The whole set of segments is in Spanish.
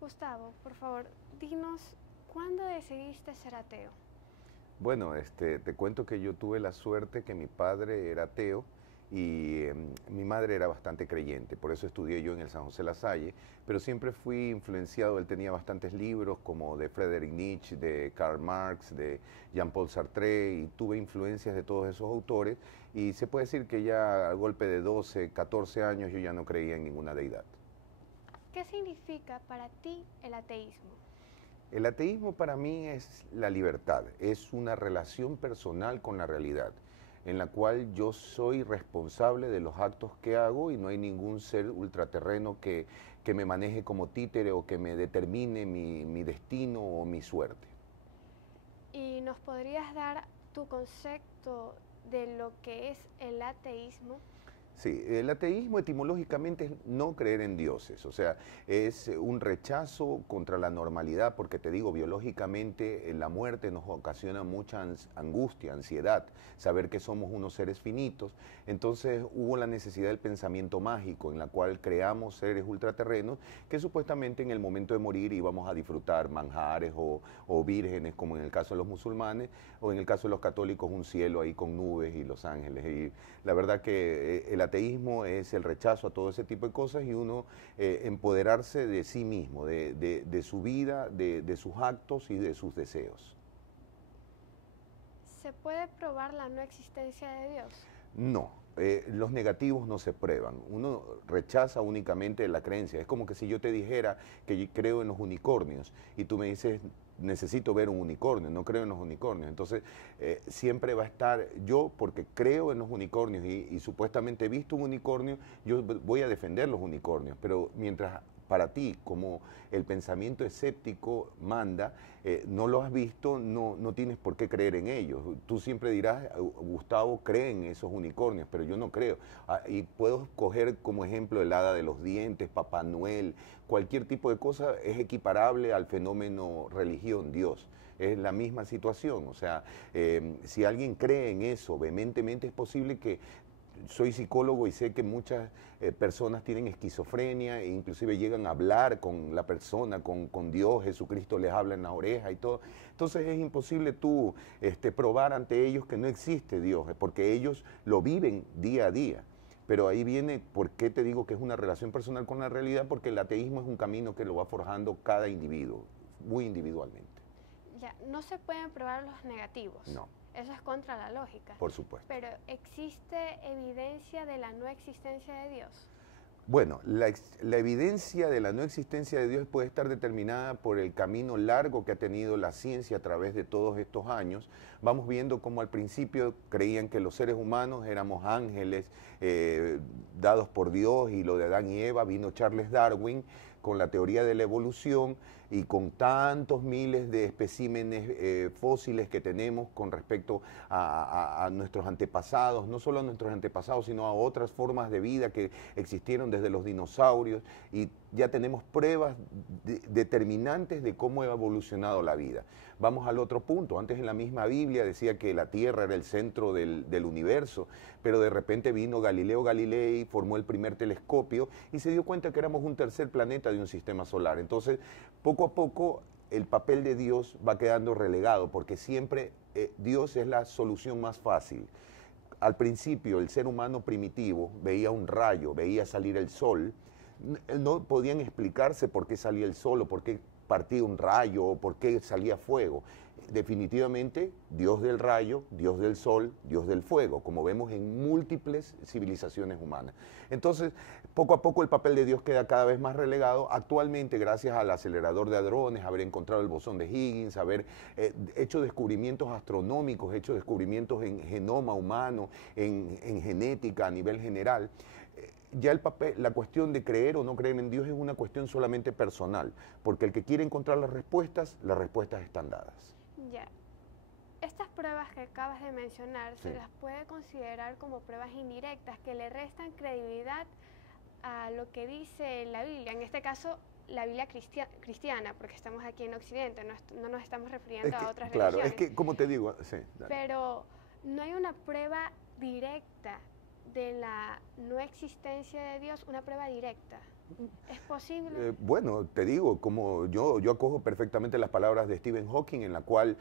Gustavo, por favor, dinos, ¿cuándo decidiste ser ateo? Bueno, te cuento que yo tuve la suerte que mi padre era ateo y mi madre era bastante creyente, por eso estudié yo en el San José La Salle, pero siempre fui influenciado, él tenía bastantes libros como de Friedrich Nietzsche, de Karl Marx, de Jean-Paul Sartre, y tuve influencias de todos esos autores, y se puede decir que ya a golpe de 12, 14 años yo ya no creía en ninguna deidad. ¿Qué significa para ti el ateísmo? El ateísmo para mí es la libertad, es una relación personal con la realidad, en la cual yo soy responsable de los actos que hago y no hay ningún ser ultraterreno que me maneje como títere o que me determine mi destino o mi suerte. ¿Y nos podrías dar tu concepto de lo que es el ateísmo? Sí, el ateísmo etimológicamente es no creer en dioses, o sea, es un rechazo contra la normalidad, porque te digo, biológicamente la muerte nos ocasiona mucha angustia, ansiedad, saber que somos unos seres finitos, entonces hubo la necesidad del pensamiento mágico, en la cual creamos seres ultraterrenos que supuestamente en el momento de morir íbamos a disfrutar manjares o vírgenes, como en el caso de los musulmanes, o en el caso de los católicos un cielo ahí con nubes y los ángeles, y la verdad que el ateísmo es el rechazo a todo ese tipo de cosas y uno empoderarse de sí mismo, de su vida, de sus actos y de sus deseos. ¿Se puede probar la no existencia de Dios? No, los negativos no se prueban. Uno rechaza únicamente la creencia. Es como que si yo te dijera que yo creo en los unicornios y tú me dices, necesito ver un unicornio, no creo en los unicornios. Entonces, siempre va a estar, yo porque creo en los unicornios y supuestamente he visto un unicornio, yo voy a defender los unicornios. Pero mientras para ti, como el pensamiento escéptico manda, no lo has visto, no tienes por qué creer en ellos. Tú siempre dirás, Gustavo cree en esos unicornios, pero yo no creo. Y puedo coger como ejemplo el hada de los dientes, Papá Noel, cualquier tipo de cosa es equiparable al fenómeno religión, Dios. Es la misma situación, o sea, si alguien cree en eso vehementemente, es posible que soy psicólogo y sé que muchas personas tienen esquizofrenia e inclusive llegan a hablar con la persona, con Dios, Jesucristo les habla en la oreja y todo. Entonces es imposible tú probar ante ellos que no existe Dios, porque ellos lo viven día a día. Pero ahí viene, ¿por qué te digo que es una relación personal con la realidad? Porque el ateísmo es un camino que lo va forjando cada individuo, muy individualmente. Ya, no se pueden probar los negativos. No, Eso es contra la lógica. por supuesto. Pero ¿existe evidencia de la no existencia de Dios? Bueno, la evidencia de la no existencia de Dios puede estar determinada por el camino largo que ha tenido la ciencia a través de todos estos años. Vamos viendo cómo al principio creían que los seres humanos éramos ángeles dados por Dios, y lo de Adán y Eva, vino Charles Darwin con la teoría de la evolución y con tantos miles de especímenes fósiles que tenemos con respecto a nuestros antepasados, no solo a nuestros antepasados, sino a otras formas de vida que existieron desde los dinosaurios, y ya tenemos pruebas determinantes de cómo ha evolucionado la vida. Vamos al otro punto. Antes en la misma Biblia decía que la Tierra era el centro del universo, pero de repente vino Galileo Galilei, formó el primer telescopio y se dio cuenta que éramos un tercer planeta de un sistema solar. Entonces, poco a poco el papel de Dios va quedando relegado, porque siempre Dios es la solución más fácil. Al principio el ser humano primitivo veía un rayo, veía salir el sol, no podían explicarse por qué salía el sol o por qué partía un rayo o por qué salía fuego. Definitivamente Dios del rayo, Dios del sol, Dios del fuego, como vemos en múltiples civilizaciones humanas. Entonces, poco a poco el papel de Dios queda cada vez más relegado. Actualmente, gracias al acelerador de hadrones, haber encontrado el bosón de Higgins, haber hecho descubrimientos astronómicos, hecho descubrimientos en genoma humano, en genética a nivel general, ya el papel, la cuestión de creer o no creer en Dios es una cuestión solamente personal, porque el que quiere encontrar las respuestas están dadas. Ya. Estas pruebas que acabas de mencionar Sí. se las puede considerar como pruebas indirectas que le restan credibilidad a lo que dice la Biblia, en este caso la Biblia cristiana, porque estamos aquí en Occidente, no nos estamos refiriendo a otras Claro, religiones. es que como te digo, sí, dale. Pero no hay una prueba directa de la no existencia de Dios, una prueba directa. ¿Es posible? Bueno, te digo, como yo acojo perfectamente las palabras de Stephen Hawking, en la cual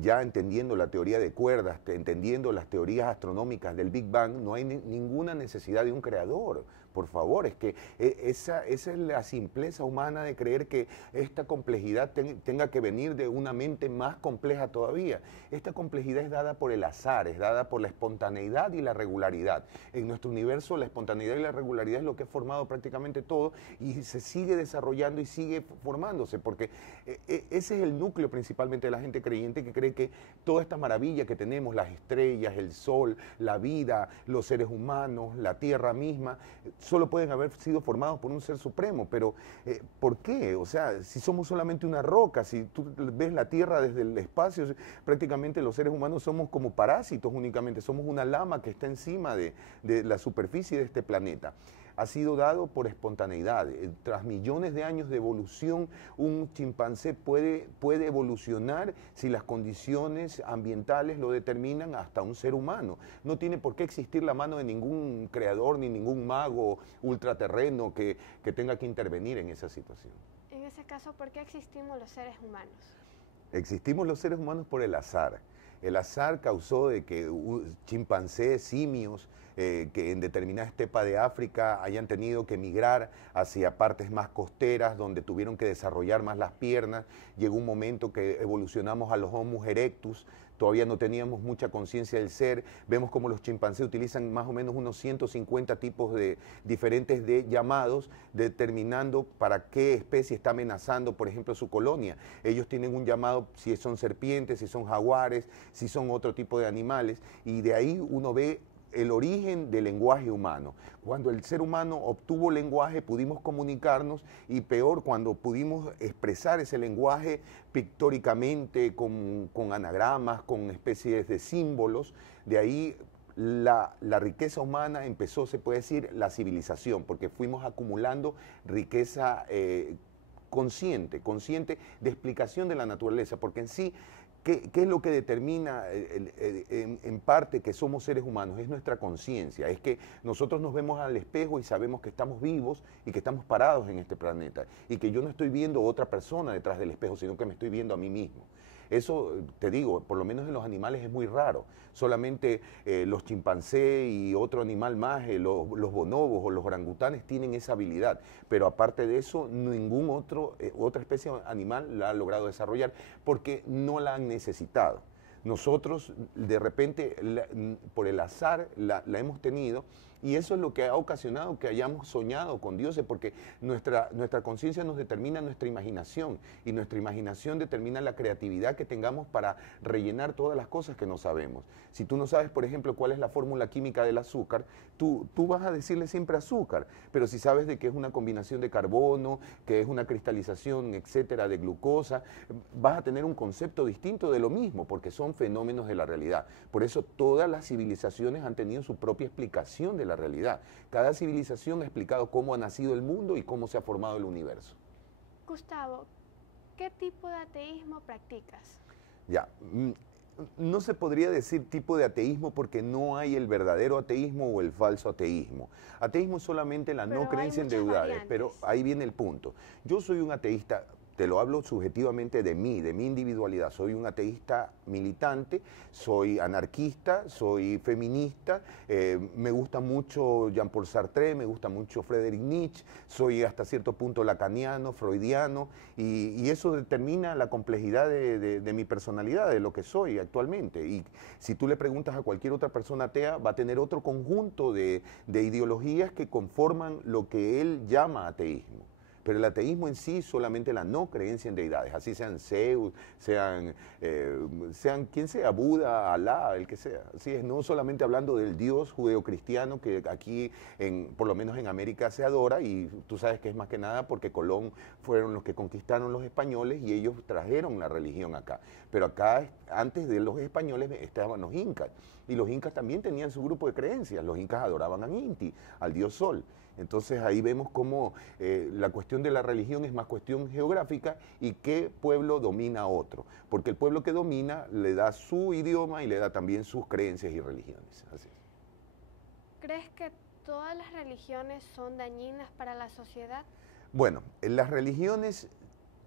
ya entendiendo la teoría de cuerdas, entendiendo las teorías astronómicas del Big Bang, no hay ninguna necesidad de un creador. Por favor, es que esa es la simpleza humana de creer que esta complejidad tenga que venir de una mente más compleja todavía. Esta complejidad es dada por el azar, es dada por la espontaneidad y la regularidad. En nuestro universo la espontaneidad y la regularidad es lo que ha formado prácticamente todo y se sigue desarrollando y sigue formándose, porque ese es el núcleo principalmente de la gente creyente que cree que toda esta maravilla que tenemos, las estrellas, el sol, la vida, los seres humanos, la tierra misma, solo pueden haber sido formados por un ser supremo. Pero ¿por qué? O sea, si somos solamente una roca, si tú ves la tierra desde el espacio, prácticamente los seres humanos somos como parásitos únicamente, somos una lama que está encima de la superficie de este planeta. Ha sido dado por espontaneidad. Tras millones de años de evolución, un chimpancé puede evolucionar si las condiciones ambientales lo determinan hasta un ser humano. No tiene por qué existir la mano de ningún creador ni ningún mago ultraterreno que tenga que intervenir en esa situación. En ese caso, ¿por qué existimos los seres humanos? Existimos los seres humanos por el azar. El azar causó de que chimpancés, simios, que en determinada estepa de África hayan tenido que migrar hacia partes más costeras, donde tuvieron que desarrollar más las piernas. Llegó un momento que evolucionamos a los Homo erectus, todavía no teníamos mucha conciencia del ser. Vemos como los chimpancés utilizan más o menos unos 150 tipos diferentes de llamados, determinando para qué especie está amenazando, por ejemplo, su colonia. Ellos tienen un llamado si son serpientes, si son jaguares, si son otro tipo de animales, y de ahí uno ve el origen del lenguaje humano. Cuando el ser humano obtuvo lenguaje, pudimos comunicarnos, y peor, cuando pudimos expresar ese lenguaje pictóricamente, con anagramas, con especies de símbolos. De ahí la riqueza humana empezó, se puede decir, la civilización, porque fuimos acumulando riqueza consciente de explicación de la naturaleza, porque en sí, ¿qué es lo que determina en parte que somos seres humanos? Es nuestra conciencia, es que nosotros nos vemos al espejo y sabemos que estamos vivos y que estamos parados en este planeta, y que yo no estoy viendo otra persona detrás del espejo, sino que me estoy viendo a mí mismo. Eso, te digo, por lo menos en los animales es muy raro. Solamente los chimpancés y otro animal más, los bonobos o los orangutanes tienen esa habilidad. Pero aparte de eso, otra especie animal la ha logrado desarrollar porque no la han necesitado. Nosotros, de repente, por el azar, la hemos tenido. Y eso es lo que ha ocasionado que hayamos soñado con dioses, porque nuestra conciencia nos determina nuestra imaginación, y nuestra imaginación determina la creatividad que tengamos para rellenar todas las cosas que no sabemos. Si tú no sabes, por ejemplo, cuál es la fórmula química del azúcar, tú vas a decirle siempre azúcar, pero si sabes de que es una combinación de carbono, que es una cristalización, etcétera, de glucosa, vas a tener un concepto distinto de lo mismo, porque son fenómenos de la realidad. Por eso todas las civilizaciones han tenido su propia explicación de la realidad. Cada civilización ha explicado cómo ha nacido el mundo y cómo se ha formado el universo. Gustavo, ¿qué tipo de ateísmo practicas? Ya, no se podría decir tipo de ateísmo porque no hay el verdadero ateísmo o el falso ateísmo. Ateísmo es solamente la no creencia en deidades, pero ahí viene el punto. Yo soy un ateísta. Te lo hablo subjetivamente de mí individualidad. Soy un ateísta militante, soy anarquista, soy feminista, me gusta mucho Jean-Paul Sartre, me gusta mucho Friedrich Nietzsche, soy hasta cierto punto lacaniano, freudiano, y eso determina la complejidad de mi personalidad, de lo que soy actualmente. Y si tú le preguntas a cualquier otra persona atea, va a tener otro conjunto de ideologías que conforman lo que él llama ateísmo. Pero el ateísmo en sí es solamente la no creencia en deidades, así sean Zeus, sean quien sea, Buda, Alá, el que sea. Así es, no solamente hablando del Dios judeocristiano que aquí, por lo menos en América, se adora, y tú sabes que es más que nada porque Colón fueron los que conquistaron los españoles y ellos trajeron la religión acá. Pero acá, antes de los españoles, estaban los incas, y los incas también tenían su grupo de creencias. Los incas adoraban a Inti, al dios Sol. Entonces ahí vemos cómo la cuestión de la religión es más cuestión geográfica y qué pueblo domina a otro. Porque el pueblo que domina le da su idioma y le da también sus creencias y religiones. Así es. ¿Crees que ¿Todas las religiones son dañinas para la sociedad? Bueno, las religiones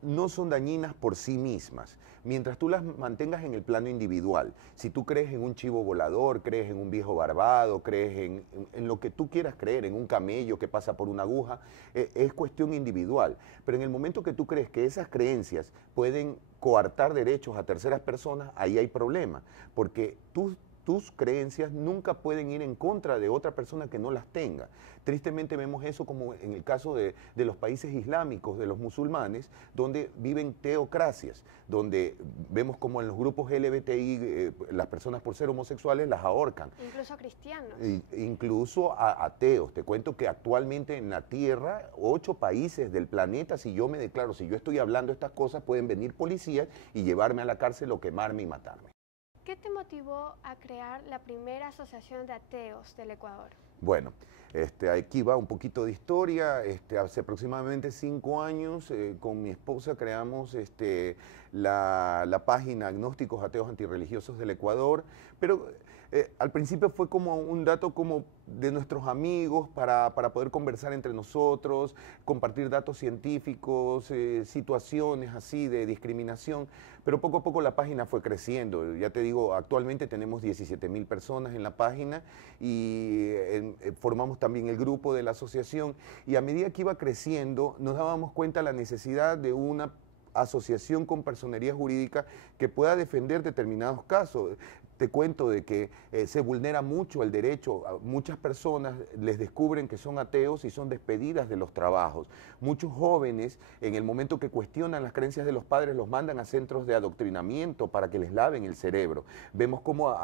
no son dañinas por sí mismas, mientras tú las mantengas en el plano individual. Si tú crees en un chivo volador, crees en un viejo barbado, crees en lo que tú quieras creer, en un camello que pasa por una aguja, es cuestión individual. Pero en el momento que tú crees que esas creencias pueden coartar derechos a terceras personas, ahí hay problema, porque tus creencias nunca pueden ir en contra de otra persona que no las tenga. Tristemente vemos eso como en el caso de los países islámicos, de los musulmanes, donde viven teocracias, donde vemos como en los grupos LGBTI las personas por ser homosexuales las ahorcan. Incluso cristianos. Incluso a ateos. Te cuento que actualmente en la Tierra, 8 países del planeta, si yo me declaro, si yo estoy hablando estas cosas, pueden venir policías y llevarme a la cárcel o quemarme y matarme. ¿Qué te motivó a crear la primera asociación de ateos del Ecuador? Bueno, aquí va un poquito de historia. Hace aproximadamente 5 años con mi esposa creamos la página Agnósticos Ateos Antirreligiosos del Ecuador, pero al principio fue como un dato como de nuestros amigos para poder conversar entre nosotros, compartir datos científicos, situaciones así de discriminación, pero poco a poco la página fue creciendo. Ya te digo, actualmente tenemos 17,000 personas en la página y formamos también el grupo de la asociación, y a medida que iba creciendo nos dábamos cuenta de la necesidad de una asociación con personería jurídica que pueda defender determinados casos. Te cuento de que se vulnera mucho el derecho. A muchas personas les descubren que son ateos y son despedidas de los trabajos. Muchos jóvenes, en el momento que cuestionan las creencias de los padres, los mandan a centros de adoctrinamiento para que les laven el cerebro. Vemos cómo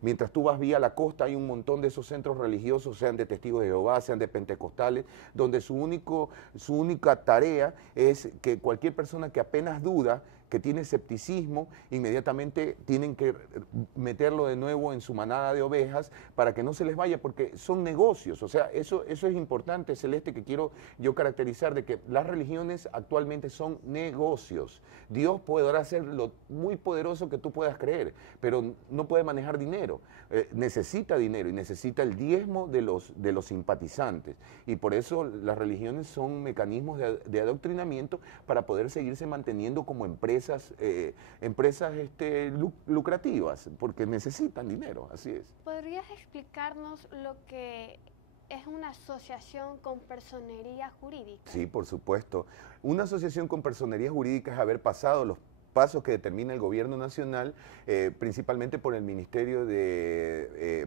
mientras tú vas vía la costa hay un montón de esos centros religiosos, sean de Testigos de Jehová, sean de pentecostales, donde su única tarea es que cualquier persona que apenas duda, que tiene escepticismo, inmediatamente tienen que meterlo de nuevo en su manada de ovejas para que no se les vaya, porque son negocios. O sea, eso es importante, Celeste, que quiero yo caracterizar, de que las religiones actualmente son negocios. Dios podrá ser lo muy poderoso que tú puedas creer, pero no puede manejar dinero. Necesita dinero y necesita el diezmo de los simpatizantes. Y por eso las religiones son mecanismos de adoctrinamiento para poder seguirse manteniendo como empresas lucrativas, porque necesitan dinero, así es. ¿Podrías explicarnos lo que es una asociación con personería jurídica? Sí, por supuesto. Una asociación con personería jurídica es haber pasado los pasos que determina el gobierno nacional, principalmente por el Ministerio de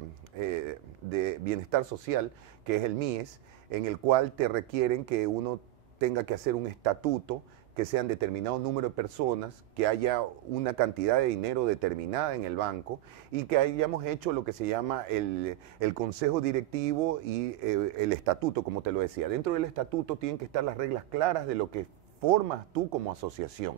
Bienestar Social, que es el MIES, en el cual te requieren que uno tenga que hacer un estatuto, que sean determinado número de personas, que haya una cantidad de dinero determinada en el banco y que hayamos hecho lo que se llama el consejo directivo y el estatuto, como te lo decía. Dentro del estatuto tienen que estar las reglas claras de lo que formas tú como asociación.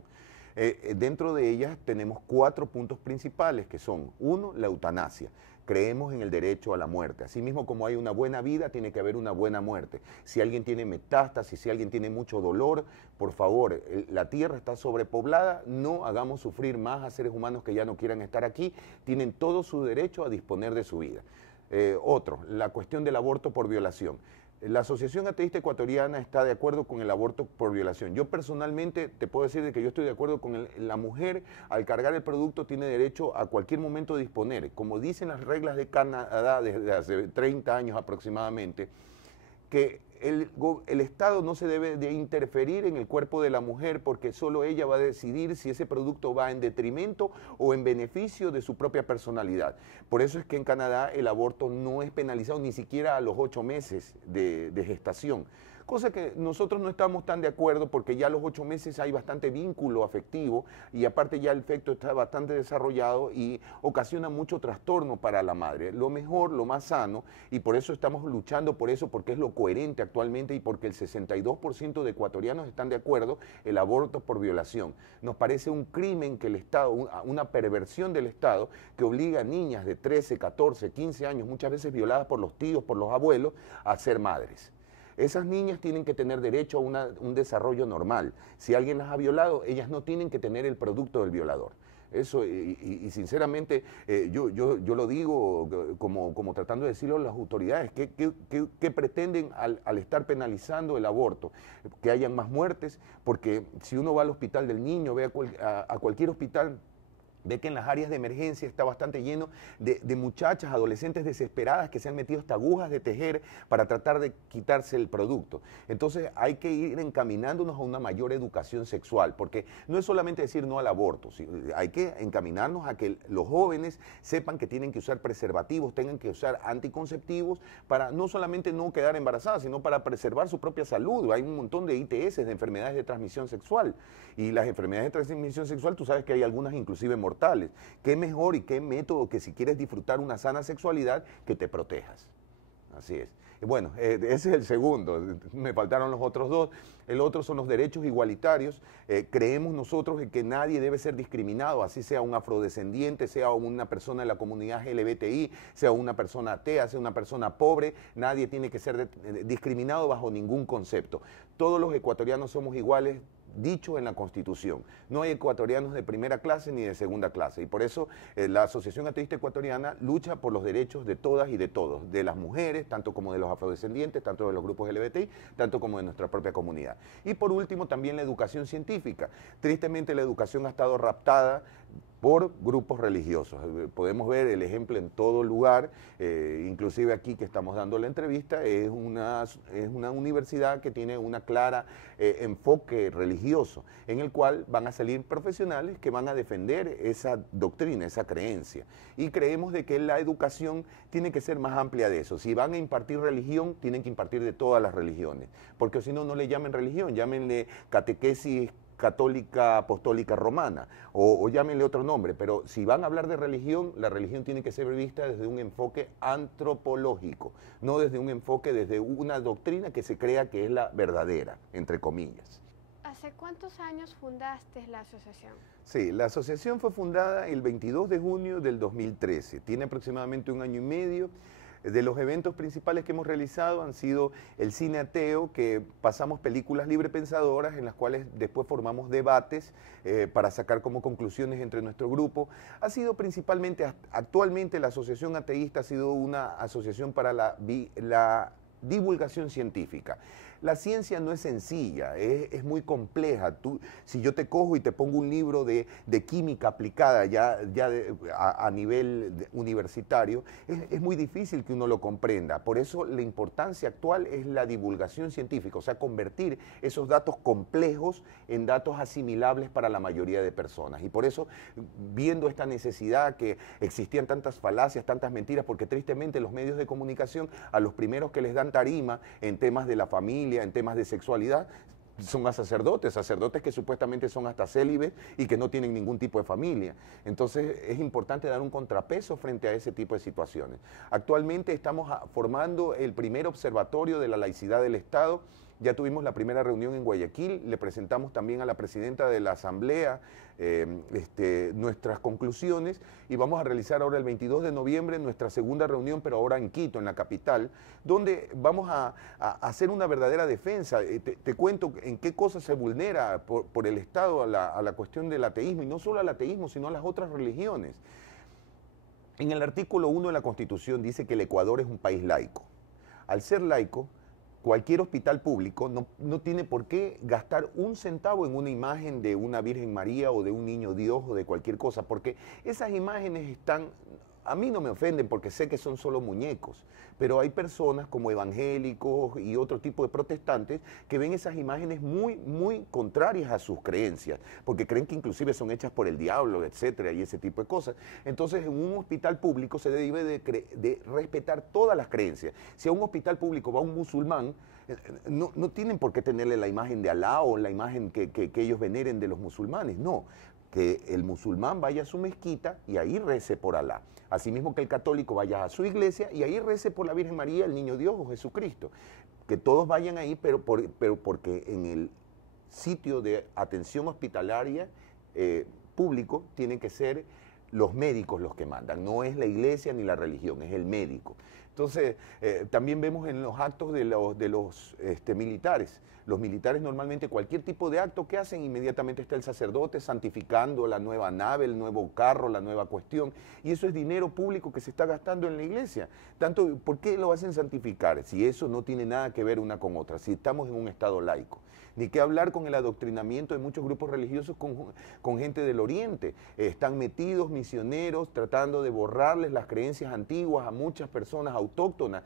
Dentro de ellas tenemos 4 puntos principales, que son: 1, la eutanasia. Creemos en el derecho a la muerte. Asimismo, como hay una buena vida, tiene que haber una buena muerte. Si alguien tiene metástasis, si alguien tiene mucho dolor, por favor, la tierra está sobrepoblada, no hagamos sufrir más a seres humanos que ya no quieran estar aquí. Tienen todo su derecho a disponer de su vida. Otro, la cuestión del aborto por violación. La Asociación Ateísta Ecuatoriana está de acuerdo con el aborto por violación. Yo personalmente te puedo decir de que yo estoy de acuerdo con la mujer, al cargar el producto, tiene derecho a cualquier momento de disponer. Como dicen las reglas de Canadá desde hace 30 años aproximadamente, que el Estado no se debe de interferir en el cuerpo de la mujer, porque solo ella va a decidir si ese producto va en detrimento o en beneficio de su propia personalidad. Por eso es que en Canadá el aborto no es penalizado ni siquiera a los 8 meses de gestación. Cosa que nosotros no estamos tan de acuerdo, porque ya a los 8 meses hay bastante vínculo afectivo y aparte ya el efecto está bastante desarrollado y ocasiona mucho trastorno para la madre. Lo mejor, lo más sano, y por eso estamos luchando por eso, porque es lo coherente actualmente y porque el 62% de ecuatorianos están de acuerdo, el aborto por violación. Nos parece un crimen que el Estado, una perversión del Estado, que obliga a niñas de 13, 14, 15 años, muchas veces violadas por los tíos, por los abuelos, a ser madres. Esas niñas tienen que tener derecho a un desarrollo normal. Si alguien las ha violado, ellas no tienen que tener el producto del violador. Eso, y sinceramente, yo lo digo como tratando de decirlo a las autoridades, ¿qué pretenden al estar penalizando el aborto? Que hayan más muertes, porque si uno va al hospital del niño, ve a cualquier hospital, ve que en las áreas de emergencia está bastante lleno de muchachas, adolescentes desesperadas que se han metido hasta agujas de tejer para tratar de quitarse el producto. Entonces hay que ir encaminándonos a una mayor educación sexual, porque no es solamente decir no al aborto, hay que encaminarnos a que los jóvenes sepan que tienen que usar preservativos, tengan que usar anticonceptivos para no solamente no quedar embarazadas, sino para preservar su propia salud. Hay un montón de ITS, de enfermedades de transmisión sexual, y las enfermedades de transmisión sexual, tú sabes que hay algunas inclusive mortales. ¿Qué mejor y qué método que si quieres disfrutar una sana sexualidad que te protejas? Así es. Y bueno, ese es el segundo, me faltaron los otros dos. El otro son los derechos igualitarios. Creemos nosotros que nadie debe ser discriminado, así sea un afrodescendiente, sea una persona de la comunidad LGBTI, sea una persona atea, sea una persona pobre, nadie tiene que ser discriminado bajo ningún concepto. Todos los ecuatorianos somos iguales, dicho en la Constitución. No hay ecuatorianos de primera clase ni de segunda clase, y por eso la Asociación Ateísta Ecuatoriana lucha por los derechos de todas y de todos, de las mujeres, tanto como de los afrodescendientes, tanto de los grupos LGBTI, tanto como de nuestra propia comunidad. Y por último, también la educación científica. Tristemente, la educación ha estado raptada por grupos religiosos. Podemos ver el ejemplo en todo lugar, inclusive aquí que estamos dando la entrevista, es una universidad que tiene una clara enfoque religioso, en el cual van a salir profesionales que van a defender esa doctrina, esa creencia. Y creemos de que la educación tiene que ser más amplia de eso. Si van a impartir religión, tienen que impartir de todas las religiones, porque si no, no le llamen religión, llámenle catequesis católica apostólica romana, o llámenle otro nombre, pero si van a hablar de religión, la religión tiene que ser vista desde un enfoque antropológico, no desde un enfoque, desde una doctrina que se crea que es la verdadera, entre comillas. ¿Hace cuántos años fundaste la asociación? Sí, la asociación fue fundada el 22 de junio del 2013, tiene aproximadamente 1 año y medio. De los eventos principales que hemos realizado han sido el cine ateo, que pasamos películas librepensadoras en las cuales después formamos debates para sacar como conclusiones entre nuestro grupo. Ha sido principalmente, actualmente la Asociación Ateísta ha sido una asociación para la divulgación científica. La ciencia no es sencilla, es muy compleja. Si yo te cojo y te pongo un libro de química aplicada a nivel universitario, es muy difícil que uno lo comprenda. Por eso la importancia actual es la divulgación científica, o sea, convertir esos datos complejos en datos asimilables para la mayoría de personas. Y por eso, viendo esta necesidad, que existían tantas falacias, tantas mentiras, porque tristemente los medios de comunicación, a los primeros que les dan tarima en temas de la familia, en temas de sexualidad, son a sacerdotes que supuestamente son hasta célibes y que no tienen ningún tipo de familia. Entonces es importante dar un contrapeso frente a ese tipo de situaciones. Actualmente estamos formando el primer observatorio de la laicidad del Estado. Ya tuvimos la primera reunión en Guayaquil, le presentamos también a la presidenta de la Asamblea nuestras conclusiones, y vamos a realizar ahora el 22 de noviembre nuestra segunda reunión, pero ahora en Quito, en la capital, donde vamos a hacer una verdadera defensa. Te cuento en qué cosas se vulnera por el Estado a la cuestión del ateísmo, y no solo al ateísmo, sino a las otras religiones. En el artículo 1 de la Constitución dice que el Ecuador es un país laico. Al ser laico, cualquier hospital público no tiene por qué gastar un centavo en una imagen de una Virgen María o de un niño Dios o de cualquier cosa, porque esas imágenes a mí no me ofenden porque sé que son solo muñecos, pero hay personas como evangélicos y otro tipo de protestantes que ven esas imágenes muy, muy contrarias a sus creencias, porque creen que inclusive son hechas por el diablo, etcétera, y ese tipo de cosas. Entonces, en un hospital público se debe de respetar todas las creencias. Si a un hospital público va un musulmán, no tienen por qué tenerle la imagen de Alá o la imagen que ellos veneren de los musulmanes, no. Que el musulmán vaya a su mezquita y ahí rece por Alá. Asimismo que el católico vaya a su iglesia y ahí rece por la Virgen María, el Niño Dios o Jesucristo. Que todos vayan ahí, pero porque en el sitio de atención hospitalaria público tienen que ser los médicos los que mandan. No es la iglesia ni la religión, es el médico. Entonces, también vemos en los actos de los militares. Los militares normalmente cualquier tipo de acto que hacen, inmediatamente está el sacerdote santificando la nueva nave, el nuevo carro, la nueva cuestión. Y eso es dinero público que se está gastando en la iglesia. Tanto, ¿por qué lo hacen santificar? Si eso no tiene nada que ver una con otra, si estamos en un estado laico. Ni qué hablar con el adoctrinamiento de muchos grupos religiosos con gente del Oriente. Están metidos misioneros tratando de borrarles las creencias antiguas a muchas personas autóctonas.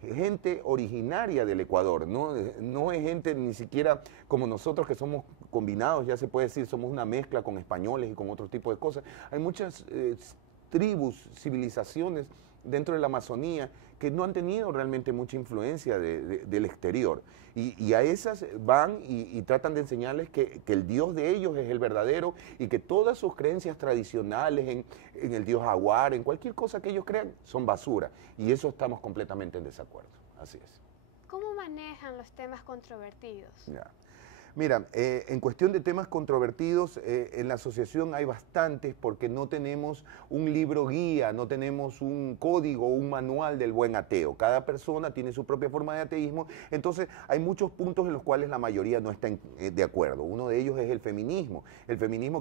Gente originaria del Ecuador, no es gente ni siquiera como nosotros que somos combinados, ya se puede decir, somos una mezcla con españoles y con otro tipo de cosas. Hay muchas tribus, civilizaciones dentro de la Amazonía que no han tenido realmente mucha influencia del exterior. Y a esas van y tratan de enseñarles que el Dios de ellos es el verdadero y que todas sus creencias tradicionales en el Dios jaguar, en cualquier cosa que ellos crean, son basura. Y eso estamos completamente en desacuerdo. Así es. ¿Cómo manejan los temas controvertidos? Ya. Mira, en cuestión de temas controvertidos, en la asociación hay bastantes porque no tenemos un libro guía, no tenemos un código, un manual del buen ateo. Cada persona tiene su propia forma de ateísmo, entonces hay muchos puntos en los cuales la mayoría no está de acuerdo. Uno de ellos es el feminismo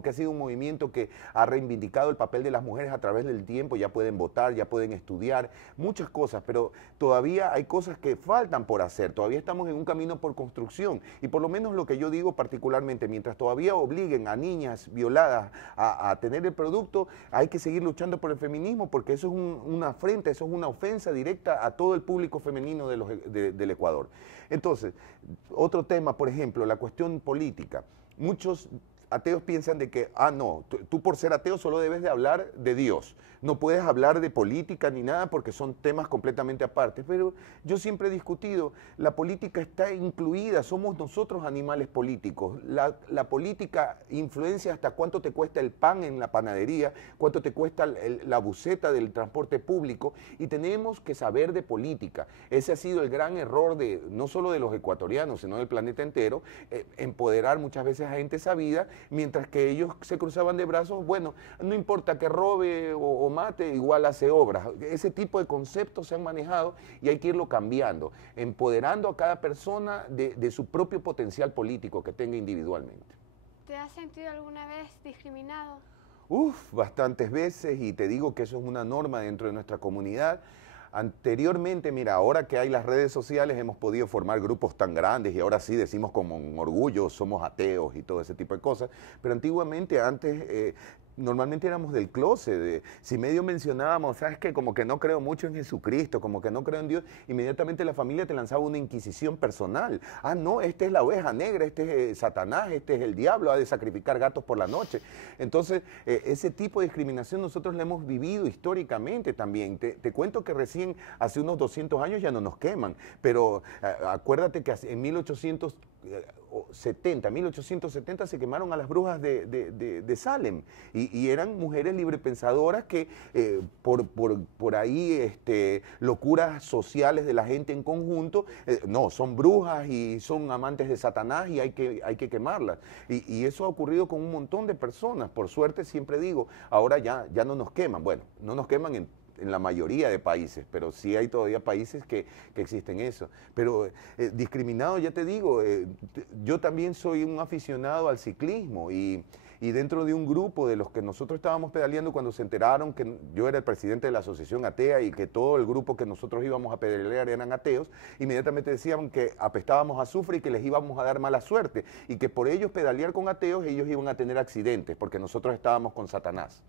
que ha sido un movimiento que ha reivindicado el papel de las mujeres a través del tiempo, ya pueden votar, ya pueden estudiar, muchas cosas, pero todavía hay cosas que faltan por hacer, todavía estamos en un camino por construcción y por lo menos lo que yo digo particularmente, mientras todavía obliguen a niñas violadas a tener el producto, hay que seguir luchando por el feminismo porque eso es una afrenta, eso es una ofensa directa a todo el público femenino del Ecuador. Entonces, otro tema, por ejemplo, la cuestión política. Muchos ateos piensan de que, no, tú por ser ateo solo debes de hablar de Dios, no puedes hablar de política ni nada porque son temas completamente aparte, pero yo siempre he discutido, la política está incluida, somos nosotros animales políticos, la política influencia hasta cuánto te cuesta el pan en la panadería, cuánto te cuesta la buseta del transporte público y tenemos que saber de política, ese ha sido el gran error no solo de los ecuatorianos, sino del planeta entero, empoderar muchas veces a gente sabida, mientras que ellos se cruzaban de brazos, bueno, no importa que robe o mate, igual hace obras. Ese tipo de conceptos se han manejado y hay que irlo cambiando, empoderando a cada persona de su propio potencial político que tenga individualmente. ¿Te has sentido alguna vez discriminado? Bastantes veces y te digo que eso es una norma dentro de nuestra comunidad. Anteriormente, mira, ahora que hay las redes sociales hemos podido formar grupos tan grandes y ahora sí decimos como un orgullo, somos ateos y todo ese tipo de cosas, pero antiguamente, antes, normalmente éramos del closet, si medio mencionábamos, ¿sabes qué? Como que no creo mucho en Jesucristo, como que no creo en Dios, inmediatamente la familia te lanzaba una inquisición personal. No, esta es la oveja negra, este es Satanás, este es el diablo, ha de sacrificar gatos por la noche. Entonces, ese tipo de discriminación nosotros la hemos vivido históricamente también. Te cuento que recién hace unos 200 años ya no nos queman, pero acuérdate que en 1870 se quemaron a las brujas de Salem y eran mujeres librepensadoras que por ahí locuras sociales de la gente en conjunto, no, son brujas y son amantes de Satanás y hay que quemarlas. Y eso ha ocurrido con un montón de personas, por suerte siempre digo, ahora ya no nos queman, bueno, no nos queman en la mayoría de países, pero sí hay todavía países que existen eso. Pero discriminado, ya te digo, yo también soy un aficionado al ciclismo y dentro de un grupo de los que nosotros estábamos pedaleando cuando se enteraron que yo era el presidente de la asociación atea y que todo el grupo que nosotros íbamos a pedalear eran ateos, inmediatamente decían que apestábamos a azufre y que les íbamos a dar mala suerte y que por ellos pedalear con ateos ellos iban a tener accidentes porque nosotros estábamos con Satanás.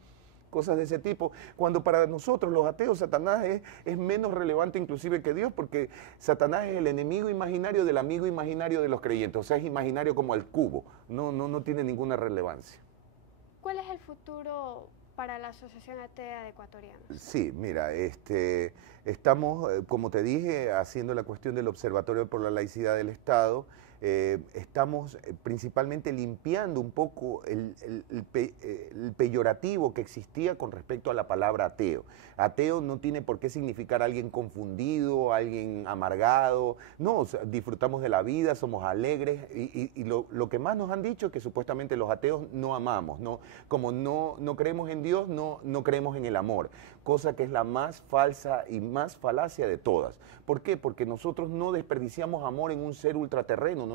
Cosas de ese tipo, cuando para nosotros los ateos Satanás es menos relevante inclusive que Dios, porque Satanás es el enemigo imaginario del amigo imaginario de los creyentes, o sea, es imaginario como el cubo, no tiene ninguna relevancia. ¿Cuál es el futuro para la Asociación Atea de Ecuatorianos? Sí, mira, estamos, como te dije, haciendo la cuestión del Observatorio por la Laicidad del Estado. estamos principalmente limpiando un poco el peyorativo que existía con respecto a la palabra ateo. Ateo no tiene por qué significar alguien confundido, alguien amargado. No, o sea, disfrutamos de la vida, somos alegres y lo que más nos han dicho es que supuestamente los ateos no amamos, ¿no? Como no creemos en Dios, no creemos en el amor, cosa que es la más falsa y más falacia de todas. ¿Por qué? Porque nosotros no desperdiciamos amor en un ser ultraterreno,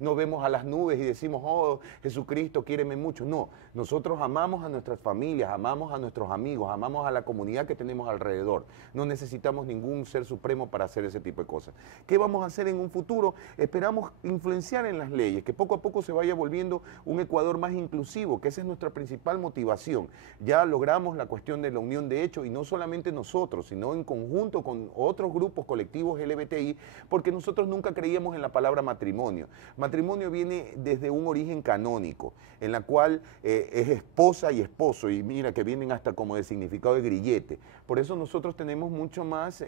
no vemos a las nubes y decimos, oh, Jesucristo, quiéreme mucho. No, nosotros amamos a nuestras familias, amamos a nuestros amigos, amamos a la comunidad que tenemos alrededor. No necesitamos ningún ser supremo para hacer ese tipo de cosas. ¿Qué vamos a hacer en un futuro? Esperamos influenciar en las leyes, que poco a poco se vaya volviendo un Ecuador más inclusivo, que esa es nuestra principal motivación. Ya logramos la cuestión de la unión de hecho, y no solamente nosotros, sino en conjunto con otros grupos colectivos LGBTI, porque nosotros nunca creíamos en la palabra matrimonio. Matrimonio viene desde un origen canónico, en la cual es esposa y esposo, y mira que vienen hasta como de significado de grillete. Por eso nosotros tenemos mucho más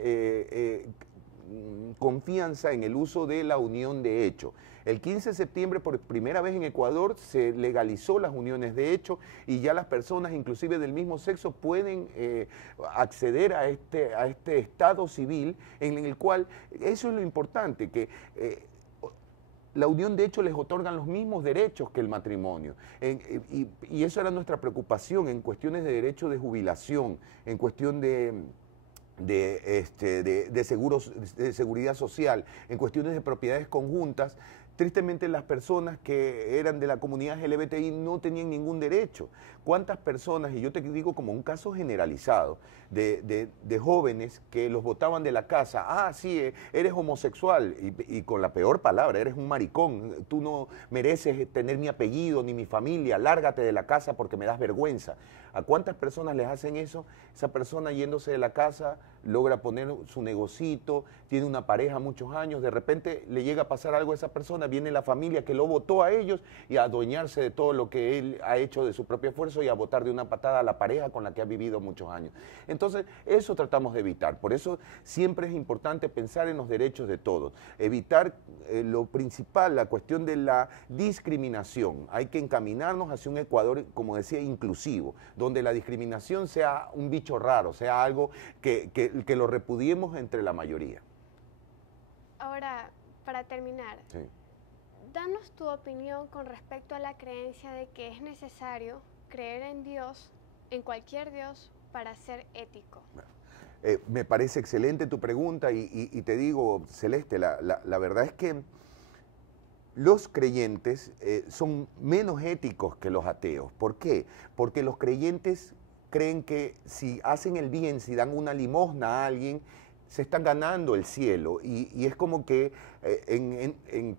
confianza en el uso de la unión de hecho. El 15 de septiembre, por primera vez en Ecuador, se legalizó las uniones de hecho y ya las personas, inclusive del mismo sexo, pueden acceder a este estado civil en el cual, eso es lo importante, que la unión de hecho les otorgan los mismos derechos que el matrimonio. Y eso era nuestra preocupación en cuestiones de derecho de jubilación, en cuestión de seguridad social, en cuestiones de propiedades conjuntas. Tristemente las personas que eran de la comunidad LGBTI no tenían ningún derecho. ¿Cuántas personas, y yo te digo como un caso generalizado, de jóvenes que los botaban de la casa, ah, sí, eres homosexual, y con la peor palabra, eres un maricón, tú no mereces tener mi apellido ni mi familia, lárgate de la casa porque me das vergüenza. ¿A cuántas personas les hacen eso? Esa persona yéndose de la casa logra poner su negocito, tiene una pareja muchos años, de repente le llega a pasar algo a esa persona, viene la familia que lo votó a ellos y a adueñarse de todo lo que él ha hecho de su propio esfuerzo y a botar de una patada a la pareja con la que ha vivido muchos años. Entonces, eso tratamos de evitar. Por eso siempre es importante pensar en los derechos de todos, evitar lo principal, la cuestión de la discriminación. Hay que encaminarnos hacia un Ecuador, como decía, inclusivo, donde la discriminación sea un bicho raro, sea algo que lo repudiemos entre la mayoría. Ahora, para terminar, Sí. danos tu opinión con respecto a la creencia de que es necesario creer en Dios, en cualquier Dios, para ser ético. Me parece excelente tu pregunta y te digo, Celeste, la verdad es que los creyentes son menos éticos que los ateos. ¿Por qué? Porque los creyentes creen que si hacen el bien, si dan una limosna a alguien, se están ganando el cielo y es como que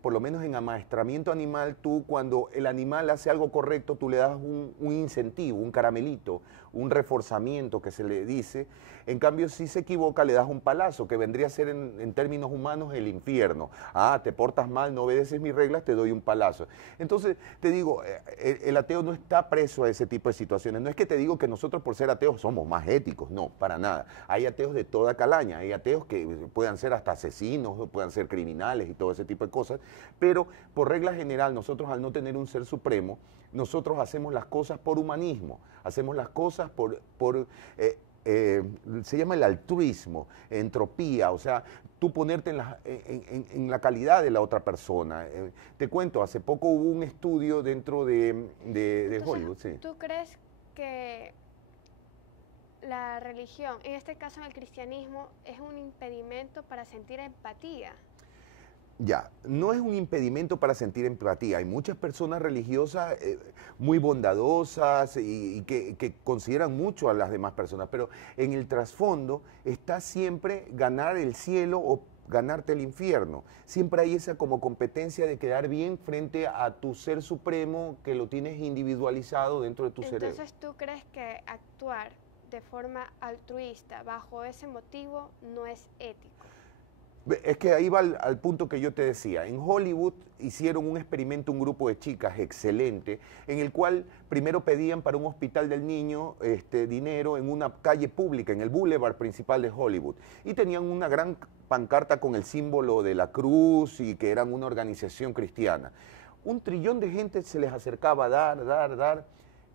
por lo menos en amaestramiento animal, tú cuando el animal hace algo correcto, tú le das un incentivo, un caramelito, un reforzamiento que se le dice. En cambio, si se equivoca, le das un palazo, que vendría a ser en términos humanos el infierno. Ah, te portas mal, no obedeces mis reglas, te doy un palazo. Entonces, te digo, el ateo no está preso a ese tipo de situaciones. No es que te digo que nosotros por ser ateos somos más éticos, no, para nada. Hay ateos de toda calaña, hay ateos que puedan ser hasta asesinos, puedan ser criminales y todo ese tipo de cosas, pero por regla general, nosotros al no tener un ser supremo, nosotros hacemos las cosas por humanismo, hacemos las cosas se llama el altruismo, entropía, o sea, tú ponerte en la calidad de la otra persona. Te cuento, hace poco hubo un estudio dentro de Entonces, Hollywood. Sí. ¿tú crees que la religión, en este caso en el cristianismo, es un impedimento para sentir empatía? Ya, no es un impedimento para sentir empatía. Hay muchas personas religiosas muy bondadosas y que consideran mucho a las demás personas, pero en el trasfondo está siempre ganar el cielo o ganarte el infierno. Siempre hay esa como competencia de quedar bien frente a tu ser supremo que lo tienes individualizado dentro de tu cerebro. Entonces, ¿tú crees que actuar de forma altruista bajo ese motivo no es ético? Es que ahí va al punto que yo te decía. En Hollywood hicieron un experimento, un grupo de chicas excelente, en el cual primero pedían para un hospital del niño dinero en una calle pública, en el boulevard principal de Hollywood. Y tenían una gran pancarta con el símbolo de la cruz y que eran una organización cristiana. 1 trillón de gente se les acercaba a dar.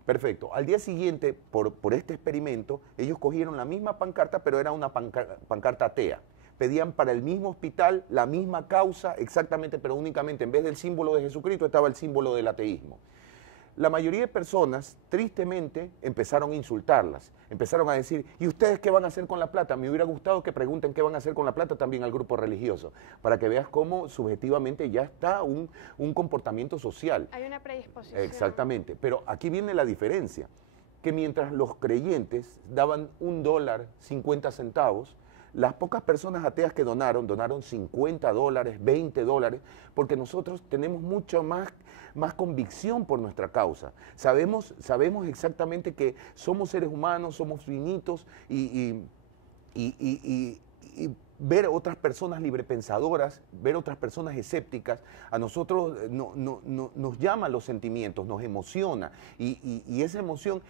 Perfecto. Al día siguiente, por este experimento, ellos cogieron la misma pancarta, pero era una pancarta atea. Pedían para el mismo hospital, la misma causa, exactamente, pero únicamente en vez del símbolo de Jesucristo estaba el símbolo del ateísmo. La mayoría de personas, tristemente, empezaron a insultarlas. Empezaron a decir, ¿y ustedes qué van a hacer con la plata? Me hubiera gustado que pregunten qué van a hacer con la plata también al grupo religioso, para que veas cómo subjetivamente ya está un comportamiento social. Hay una predisposición. Exactamente, pero aquí viene la diferencia, que mientras los creyentes daban $1, 50 centavos, las pocas personas ateas que donaron $50, $20, porque nosotros tenemos mucho más convicción por nuestra causa. Sabemos exactamente que somos seres humanos, somos finitos y ver otras personas librepensadoras, ver otras personas escépticas, a nosotros nos llama los sentimientos, nos emociona y esa emoción.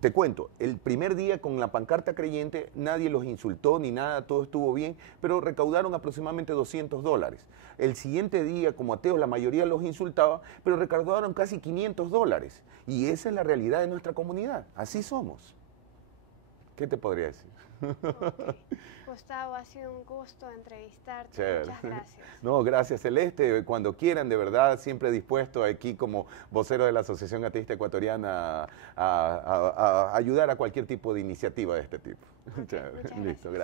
Te cuento, el primer día con la pancarta creyente nadie los insultó ni nada, todo estuvo bien, pero recaudaron aproximadamente $200. El siguiente día, como ateos, la mayoría los insultaba, pero recaudaron casi $500. Y esa es la realidad de nuestra comunidad, así somos. ¿Qué te podría decir? Okay. Gustavo, ha sido un gusto entrevistarte. Chévere. Muchas gracias. No, gracias Celeste. Cuando quieran, de verdad, siempre dispuesto aquí como vocero de la Asociación Ateísta Ecuatoriana a ayudar a cualquier tipo de iniciativa de este tipo. Okay, Listo, gracias.